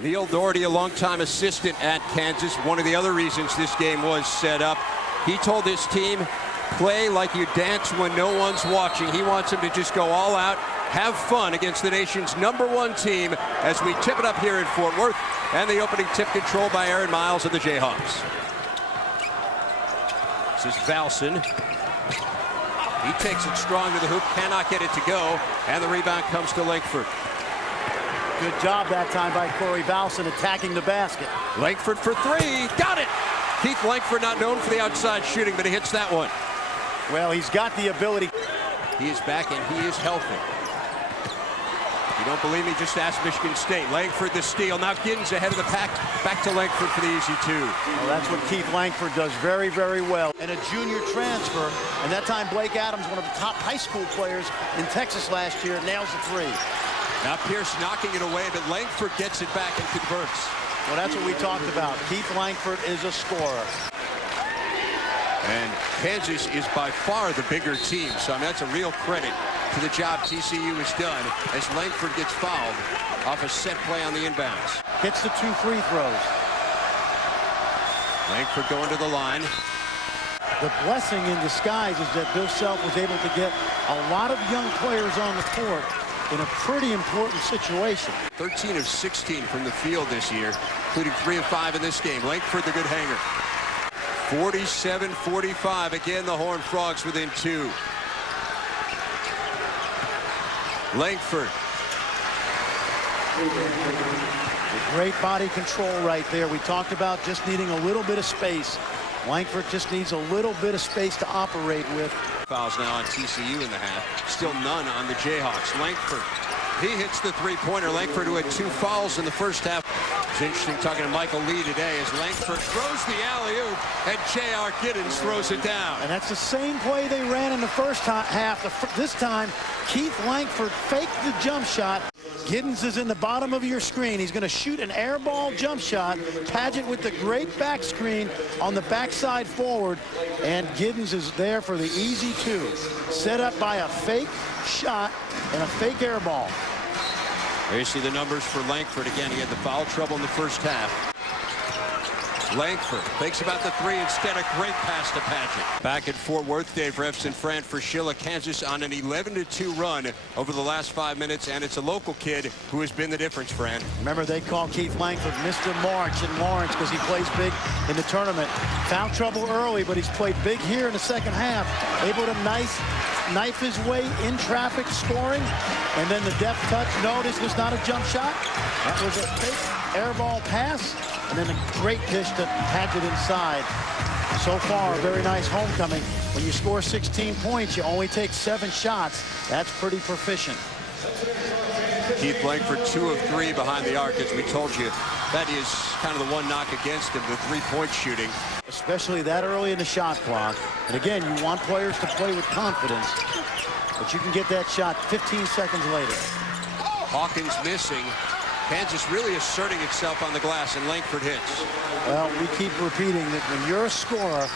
Neil Doherty, a longtime assistant at Kansas, one of the other reasons this game was set up. He told his team, play like you dance when no one's watching. He wants them to just go all out, have fun against the nation's #1 team as we tip it up here in Fort Worth. And the opening tip controlled by Aaron Miles of the Jayhawks. This is Valson. He takes it strong to the hoop, cannot get it to go, and the rebound comes to Langford. Good job that time by Corey Valson attacking the basket. Langford for three, got it! Keith Langford, not known for the outside shooting, but he hits that one. Well, he's got the ability. He is back and he is healthy. If you don't believe me, just ask Michigan State. Langford the steal, now Giddens ahead of the pack, back to Langford for the easy two. Well, that's what Keith Langford does very, very well. And a junior transfer, and that time Blake Adams, one of the top high school players in Texas last year, nails the three. Now Pierce knocking it away, but Langford gets it back and converts. Well, that's what we talked about. Keith Langford is a scorer. And Kansas is by far the bigger team, so I mean, that's a real credit to the job TCU has done as Langford gets fouled off a set play on the inbounds. Hits the 2 free throws. Langford going to the line. The blessing in disguise is that Bill Self was able to get a lot of young players on the court in a pretty important situation. 13 of 16 from the field this year, including 3 of 5 in this game. Langford the good hanger. 47-45. Again, the Horned Frogs within 2. Langford. Great body control right there. We talked about just needing a little bit of space. Langford just needs a little bit of space to operate with. Fouls now on TCU in the half. Still none on the Jayhawks. Langford, he hits the three-pointer. Langford, who had 2 fouls in the first half. It's interesting talking to Michael Lee today as Langford throws the alley-oop and J.R. Giddens throws it down. And that's the same play they ran in the first half. This time, Keith Langford faked the jump shot. Giddens is in the bottom of your screen. He's going to shoot an air ball jump shot. Paget with the great back screen on the backside forward. And Giddens is there for the easy 2. Set up by a fake shot and a fake air ball. There you see the numbers for Langford. Again, he had the foul trouble in the first half. Langford thinks about the 3 instead. A great pass to Paget. Back at Fort Worth, Dave Refs and Fran Fraschilla. Kansas on an 11-2 run over the last 5 minutes, and it's a local kid who has been the difference, Fran. Remember, they call Keith Langford Mr. March in Lawrence because he plays big in the tournament. Found trouble early, but he's played big here in the second half. Able to knife his way in traffic, scoring, and then the deft touch. No, this was not a jump shot. That was a fake air ball pass, and then a great dish to Paget inside. So far, a very nice homecoming. When you score 16 points, you only take 7 shots. That's pretty proficient. Keith Langford 2 of 3 behind the arc, as we told you. That is kind of the one knock against him, the 3-point shooting. Especially that early in the shot clock. And again, you want players to play with confidence, but you can get that shot 15 seconds later. Hawkins missing. Kansas really asserting itself on the glass, and Langford hits. Well, we keep repeating that when you're a scorer,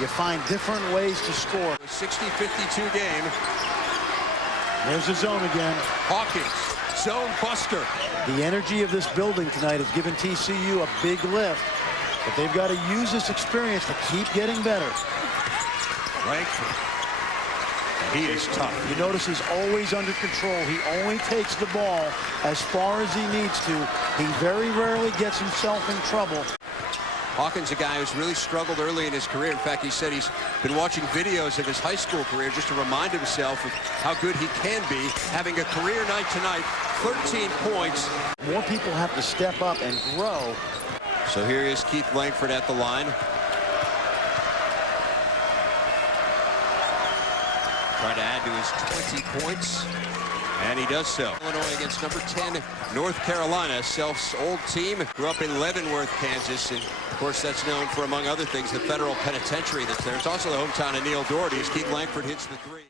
you find different ways to score. A 60-52 game. There's the zone again. Hawkins, zone buster. The energy of this building tonight has given TCU a big lift, but they've got to use this experience to keep getting better. Langford. He is tough. You notice he's always under control. He only takes the ball as far as he needs to. He very rarely gets himself in trouble. Hawkins, a guy who's really struggled early in his career. In fact, he said he's been watching videos of his high school career just to remind himself of how good he can be. Having a career night tonight, 13 points. More people have to step up and grow. So here is Keith Langford at the line. Trying to add to his 20 points, and he does so. Illinois against number 10, North Carolina. Self's old team grew up in Leavenworth, Kansas, and of course that's known for, among other things, the federal penitentiary that's there. It's also the hometown of Neil Doherty as Keith Langford hits the 3.